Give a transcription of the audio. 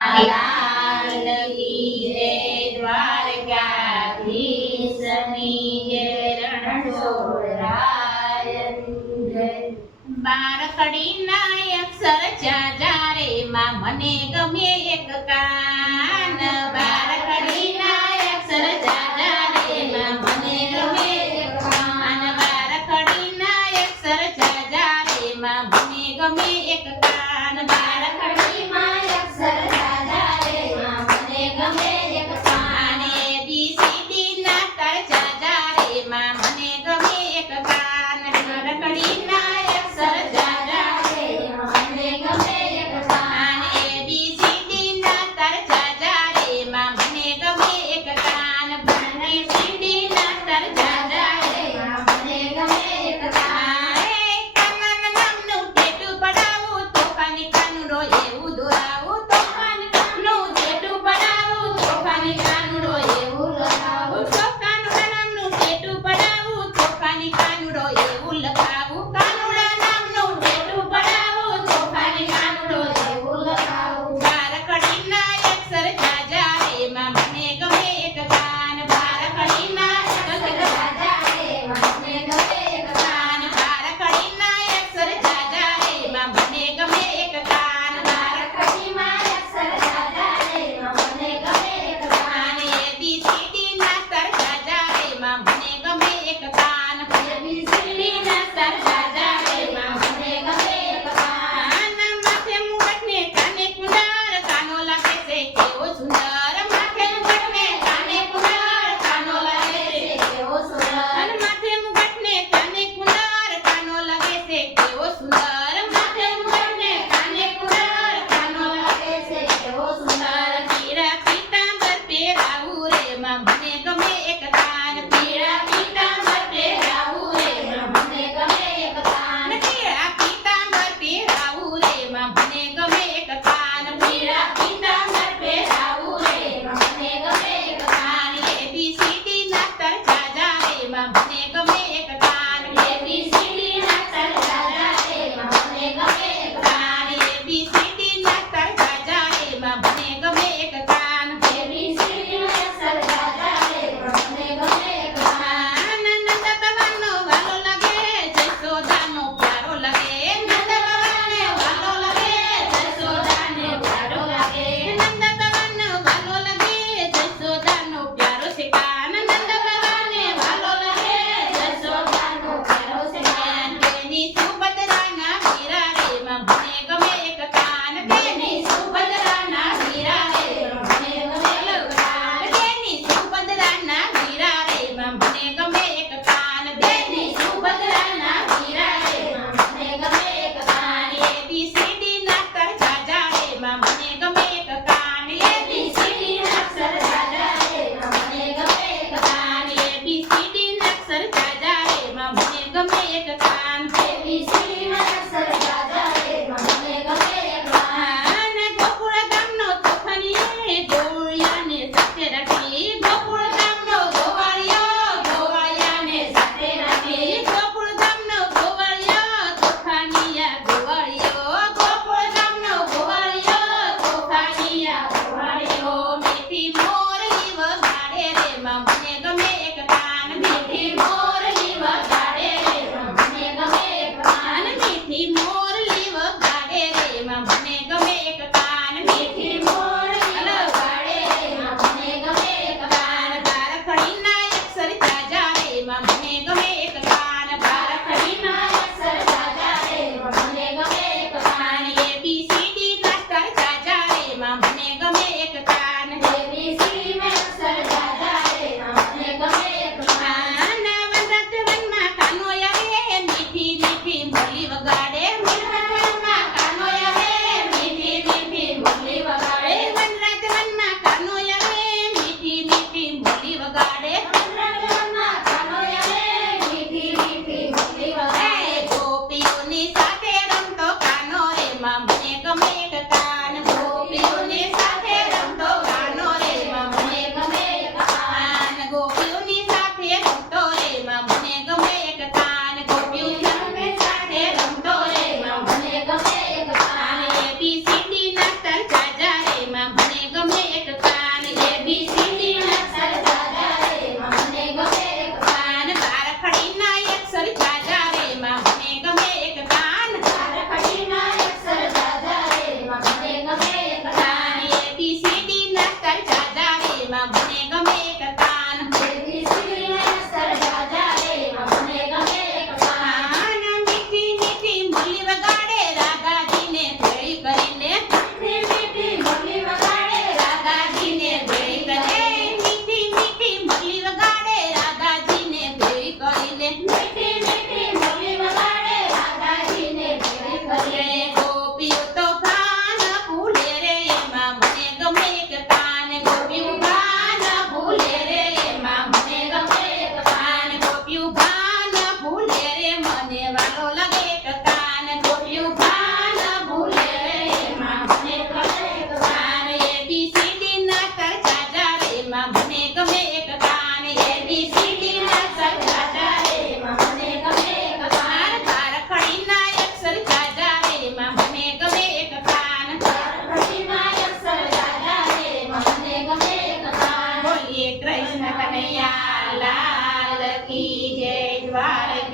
લાલ કી જય દ્વારકાધીશની જય રણછોડરાયની જય બારકડીના અક્ષર જાજા રે માં મને ગમે એક કાન બારકડીના અક્ષર જાજા રે માં મને ગમે એક કાન બારકડીના અક્ષર જાજા રે માં મને ગમે એક કાન બારકડીમાં અક્ષર જાજા રે માં મને ગમે એક કાન ABCD ના તાર જાજા રે માં મને ગમે એક કાન બારકડીના અક્ષર જાજા રે મને ગમે એક કાન ABCD ના તાર જાજા રે માં મને ગમે એક કાન ABCD ના તાર જાજા રે મને ગમે એક કાન કાનના નામનું ટેટુ પડાવું તોફાની કાનુડો એવું દોરાવું તોફાની કાનનું ટેટુ પડાવું તોફાની કાનુડો એવું લખાવું કાનુડા નામનું ટેટુ પડાવું તોફાની કાનુડો એવું લખાવું કાનુડા નામનું ટેટુ પડાવું તોફાની કાનુડો એવું લખાવું બારકડીના અક્ષર જાજા રે માં મને ગમે એક કાન બારકડીના અક્ષર જાજા રે માં મને ગમે એક કાન બારકડીના અક્ષર જાજા રે માં મને ગમે એક કાન બારકડીમાં અક્ષર જાજા રે માં મને ગમે એક કાન ABCD ના સ્તર જાજા રે માં મને ગમે એક કાન ABCD ના સ્તર જાજા રે માં મને ગમે એક કાન માથે મુગટ ને કાને કુંડાર કાનો લાગે છે કેવો સુંદર માથે મુગટ ને કાને કુંડાર કાનો લાગે છે કેવો સુંદર માથે મુગટ ને કાને કુંડાર કાનો લાગે છે કેવો સુંદર માથે મુગટ ને કાને કુંડાર કાનો લાગે છે કેવો સુંદર પીળા પીતાંબર પહેરાવું રે માં મને ગમે એક કાન પીળા પીતાંબર પહેરાવું રે માં મને ગમે એક કાન પીળા પીતાંબર પહેરાવું રે માં મને ગમે એક કાન પીળા પીતાંબર પહેરાવું રે માં મને ગમે એક કાન ABCD ના સ્તર જાજા રે માં મને ગમે એક કાન ABCD ના સ્તર જાજા રે માં મને ગમે એક કાન ABCD ના સ્તર જાજા રે માં મને ગમે વારે